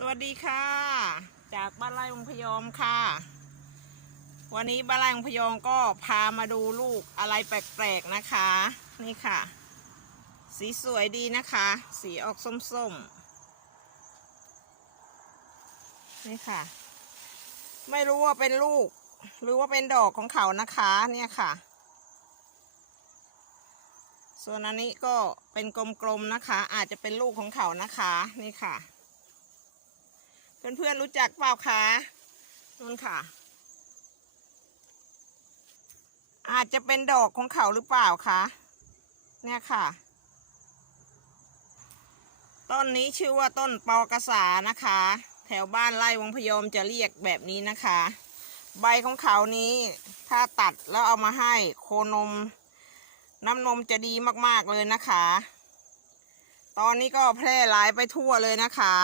สวัสดีค่ะ จากบ้านไร่องพยอมค่ะ วันนี้บ้านไร่องพยอมก็พามาดูลูกอะไรแปลกๆนะคะ นี่ค่ะ สีสวยดีนะคะ สีออกส้มๆ นี่ค่ะ ไม่รู้ว่าเป็นลูก หรือว่าเป็นดอกของเขานะคะเนี่ยค่ะ ส่วนอันนี้ก็เป็นกลมๆนะคะ อาจจะเป็นลูกของเขานะคะ นี่ค่ะ เพื่อนๆรู้จักเปล่าคะนู่นค่ะ อาจจะเป็นดอกของเขาหรือเปล่าคะเนี่ยค่ะ ต้นนี้ชื่อว่าต้นปอกระสานะคะ แถวบ้านไร่วงพยอมจะเรียกแบบนี้นะคะ ใบของเขานี้ถ้าตัดแล้วเอามาให้โคนม น้ำนมจะดีมากๆเลยนะคะ ตอนนี้ก็แพร่หลายไปทั่วเลยนะคะ